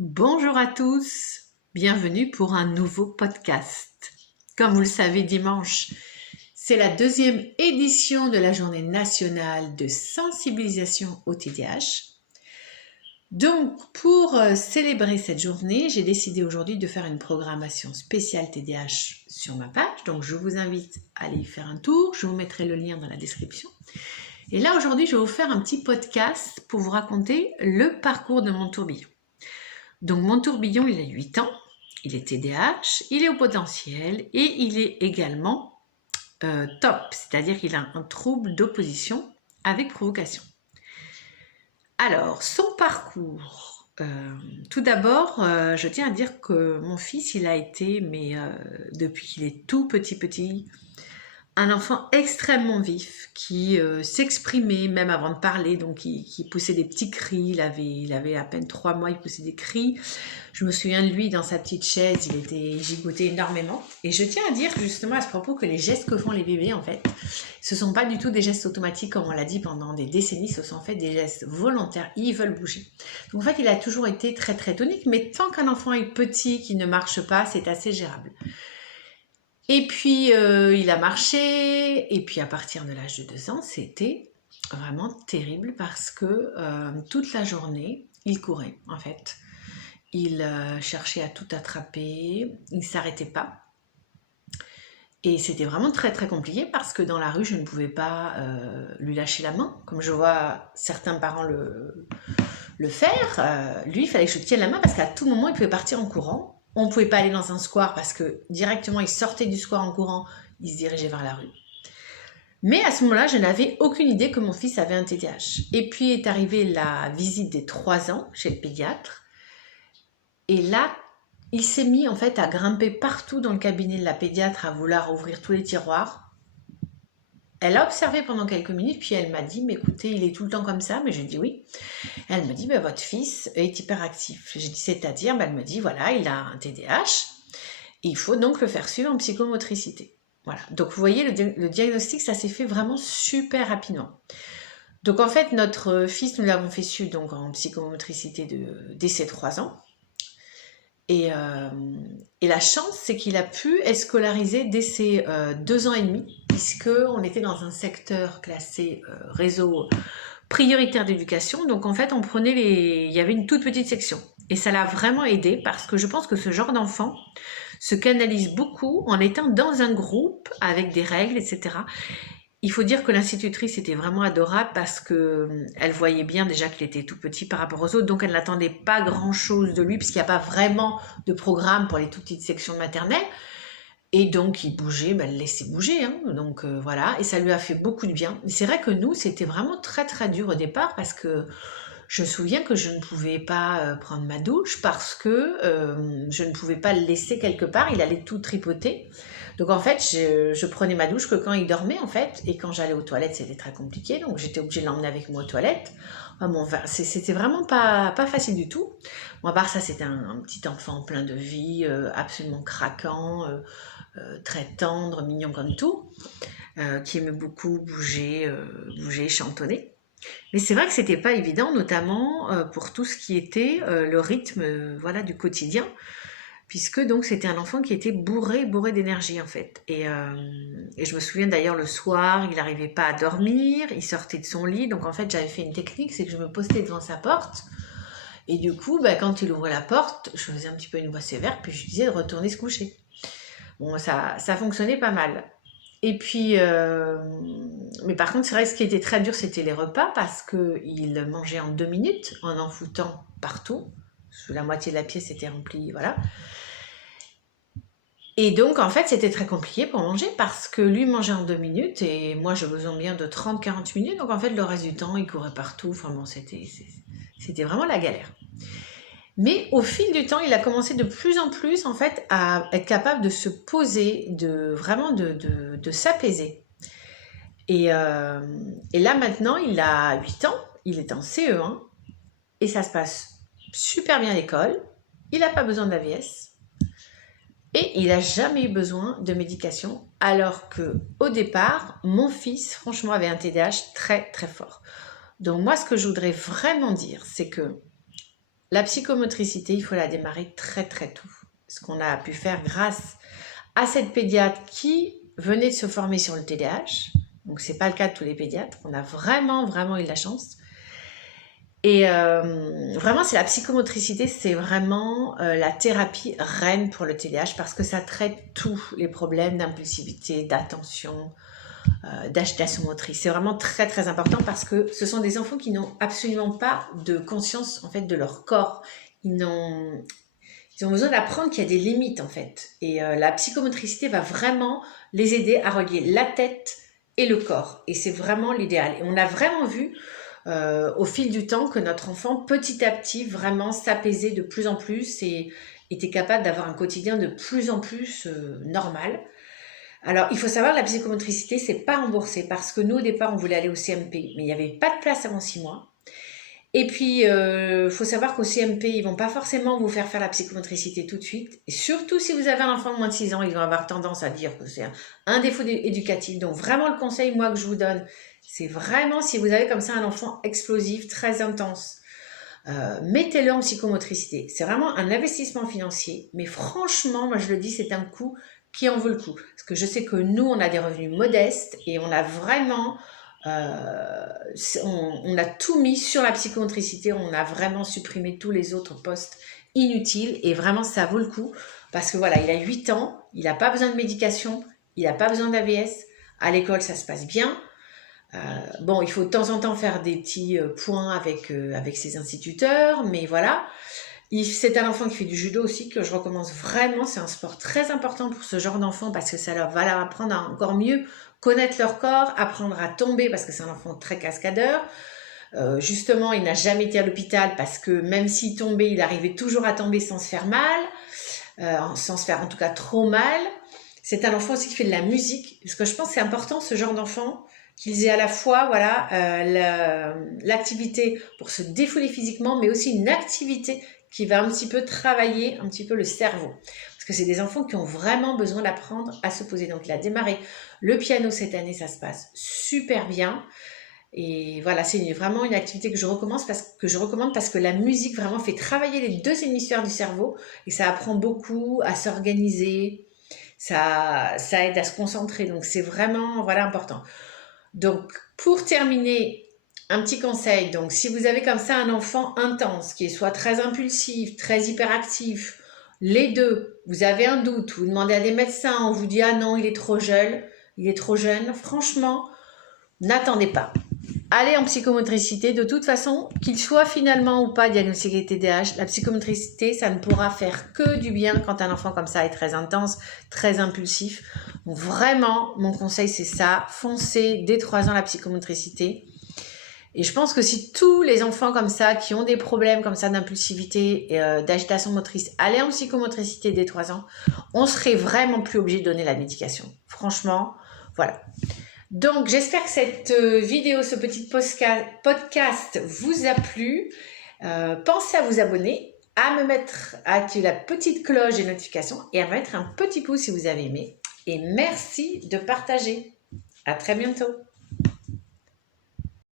Bonjour à tous, bienvenue pour un nouveau podcast. Comme vous le savez, dimanche, c'est la deuxième édition de la journée nationale de sensibilisation au TDAH. Donc, pour célébrer cette journée, j'ai décidé aujourd'hui de faire une programmation spéciale TDAH sur ma page. Donc, je vous invite à aller y faire un tour. Je vous mettrai le lien dans la description. Et là, aujourd'hui, je vais vous faire un petit podcast pour vous raconter le parcours de mon tourbillon. Donc mon tourbillon, il a 8 ans, il est TDAH, il est au potentiel et il est également TOP, c'est-à-dire qu'il a un trouble d'opposition avec provocation. Alors, son parcours. Tout d'abord, je tiens à dire que mon fils, il a été, depuis qu'il est tout petit, un enfant extrêmement vif qui s'exprimait même avant de parler, donc qui poussait des petits cris. Il avait à peine 3 mois, il poussait des cris. Je me souviens de lui dans sa petite chaise, il gigotait énormément. Et je tiens à dire justement à ce propos que les gestes que font les bébés, en fait, ce ne sont pas du tout des gestes automatiques comme on l'a dit pendant des décennies, ce sont en fait des gestes volontaires, ils veulent bouger. Donc en fait, il a toujours été très tonique, mais tant qu'un enfant est petit, qui ne marche pas, c'est assez gérable. Et puis, il a marché, et puis à partir de l'âge de 2 ans, c'était vraiment terrible parce que toute la journée, il courait en fait. Il cherchait à tout attraper, il ne s'arrêtait pas. Et c'était vraiment très compliqué parce que dans la rue, je ne pouvais pas lui lâcher la main, comme je vois certains parents le faire. Lui, il fallait que je tienne la main parce qu'à tout moment, il pouvait partir en courant. On ne pouvait pas aller dans un square parce que directement, il sortait du square en courant, il se dirigeait vers la rue. Mais à ce moment-là, je n'avais aucune idée que mon fils avait un TDAH. Et puis est arrivée la visite des 3 ans chez le pédiatre. Et là, il s'est mis en fait à grimper partout dans le cabinet de la pédiatre, à vouloir ouvrir tous les tiroirs. Elle a observé pendant quelques minutes, puis elle m'a dit, mais écoutez, il est tout le temps comme ça. Mais j'ai dit oui. Elle me dit, votre fils est hyperactif. J'ai dit, c'est-à-dire, elle me dit, voilà, il a un TDAH. Il faut donc le faire suivre en psychomotricité. Voilà. Donc vous voyez, le diagnostic, ça s'est fait vraiment super rapidement. Donc en fait, notre fils, nous l'avons fait suivre donc, en psychomotricité dès ses 3 ans. Et la chance, c'est qu'il a pu être scolarisé dès ses 2 ans et demi, puisqu'on était dans un secteur classé réseau prioritaire d'éducation. Donc en fait, il y avait une toute petite section. Et ça l'a vraiment aidé parce que je pense que ce genre d'enfant se canalise beaucoup en étant dans un groupe avec des règles, etc. Il faut dire que l'institutrice était vraiment adorable parce que elle voyait bien déjà qu'il était tout petit par rapport aux autres, donc elle n'attendait pas grand-chose de lui puisqu'il n'y a pas vraiment de programme pour les toutes petites sections maternelles. Et donc il bougeait, elle le laissait bouger, hein. Donc voilà, et ça lui a fait beaucoup de bien. Mais c'est vrai que nous, c'était vraiment très dur au départ parce que je me souviens que je ne pouvais pas prendre ma douche parce que je ne pouvais pas le laisser quelque part, il allait tout tripoter. Donc en fait, je prenais ma douche que quand il dormait en fait, et quand j'allais aux toilettes, c'était très compliqué, donc j'étais obligée de l'emmener avec moi aux toilettes. C'était vraiment pas facile du tout. Bon, à part ça, c'était un petit enfant plein de vie, absolument craquant, très tendre, mignon comme tout, qui aimait beaucoup bouger, chantonner. Mais c'est vrai que c'était pas évident, notamment pour tout ce qui était le rythme voilà, du quotidien, puisque donc c'était un enfant qui était bourré d'énergie en fait. Et je me souviens d'ailleurs le soir, il n'arrivait pas à dormir, il sortait de son lit, donc en fait j'avais fait une technique, c'est que je me postais devant sa porte, et du coup quand il ouvrait la porte, je faisais un petit peu une voix sévère, puis je lui disais de retourner se coucher. Bon, ça fonctionnait pas mal. Et puis, mais par contre, c'est vrai que ce qui était très dur, c'était les repas parce qu'il mangeait en 2 minutes en foutant partout. La moitié de la pièce était remplie, voilà. Et donc, en fait, c'était très compliqué pour manger parce que lui mangeait en 2 minutes et moi, j'ai besoin bien de 30-40 minutes. Donc, en fait, le reste du temps, il courait partout. Enfin bon, c'était vraiment la galère. Mais au fil du temps, il a commencé de plus en plus en fait à être capable de se poser, de s'apaiser. Et là maintenant, il a 8 ans, il est en CE1 et ça se passe super bien à l'école. Il n'a pas besoin d'AVS et il n'a jamais eu besoin de médication. Alors que au départ, mon fils, franchement, avait un TDAH très fort. Donc moi, ce que je voudrais vraiment dire, c'est que la psychomotricité, il faut la démarrer très très tôt. Ce qu'on a pu faire grâce à cette pédiatre qui venait de se former sur le TDAH. Donc, ce n'est pas le cas de tous les pédiatres. On a vraiment eu de la chance. Et vraiment, c'est la psychomotricité, c'est vraiment la thérapie reine pour le TDAH parce que ça traite tous les problèmes d'impulsivité, d'attention, d'agitation motrice. C'est vraiment très très important parce que ce sont des enfants qui n'ont absolument pas de conscience en fait de leur corps. Ils ont besoin d'apprendre qu'il y a des limites en fait. Et la psychomotricité va vraiment les aider à relier la tête et le corps. Et c'est vraiment l'idéal. Et on a vraiment vu au fil du temps que notre enfant petit à petit vraiment s'apaisait de plus en plus et était capable d'avoir un quotidien de plus en plus normal. Alors il faut savoir que la psychomotricité c'est pas remboursé parce que nous au départ on voulait aller au CMP mais il n'y avait pas de place avant 6 mois. Et puis faut savoir qu'au CMP ils vont pas forcément vous faire la psychomotricité tout de suite. Et surtout si vous avez un enfant de moins de 6 ans, ils vont avoir tendance à dire que c'est un défaut éducatif. Donc vraiment le conseil moi que je vous donne, c'est vraiment si vous avez comme ça un enfant explosif, très intense, mettez-le en psychomotricité. C'est vraiment un investissement financier, mais franchement, moi je le dis, c'est un coût qui en vaut le coup. Parce que je sais que nous, on a des revenus modestes et on a vraiment, on a tout mis sur la psychomotricité, on a vraiment supprimé tous les autres postes inutiles et vraiment ça vaut le coup. Parce que voilà, il a 8 ans, il n'a pas besoin de médication, il n'a pas besoin d'AVS, à l'école ça se passe bien. Bon, il faut de temps en temps faire des petits points avec ses instituteurs, mais voilà. C'est un enfant qui fait du judo aussi, que je recommande vraiment. C'est un sport très important pour ce genre d'enfant parce que ça va leur apprendre à encore mieux connaître leur corps, apprendre à tomber parce que c'est un enfant très cascadeur. Justement, il n'a jamais été à l'hôpital parce que même s'il tombait, il arrivait toujours à tomber sans se faire mal, sans se faire en tout cas trop mal. C'est un enfant aussi qui fait de la musique, parce que je pense que c'est important ce genre d'enfant qu'ils aient à la fois voilà, l'activité pour se défouler physiquement, mais aussi une activité qui va un petit peu travailler un petit peu le cerveau. Parce que c'est des enfants qui ont vraiment besoin d'apprendre à se poser. Donc il a démarré le piano cette année, ça se passe super bien. Et voilà, c'est vraiment une activité que je recommande parce que la musique vraiment fait travailler les deux hémisphères du cerveau et ça apprend beaucoup à s'organiser, ça aide à se concentrer. Donc c'est vraiment voilà, important. Donc, pour terminer, un petit conseil. Donc, si vous avez comme ça un enfant intense, qui est soit très impulsif, très hyperactif, les deux, vous avez un doute, vous demandez à des médecins, on vous dit « Ah non, il est trop jeune », franchement, n'attendez pas. Allez en psychomotricité, de toute façon, qu'il soit finalement ou pas diagnostiqué TDAH, la psychomotricité, ça ne pourra faire que du bien quand un enfant comme ça est très intense, très impulsif. Donc vraiment, mon conseil c'est ça, foncez dès 3 ans la psychomotricité. Et je pense que si tous les enfants comme ça, qui ont des problèmes comme ça d'impulsivité et d'agitation motrice, allaient en psychomotricité dès 3 ans, on serait vraiment plus obligé de donner la médication. Franchement, voilà. Donc, j'espère que cette vidéo, ce petit podcast vous a plu. Pensez à vous abonner, à activer la petite cloche des notifications et à mettre un petit pouce si vous avez aimé. Et merci de partager. À très bientôt.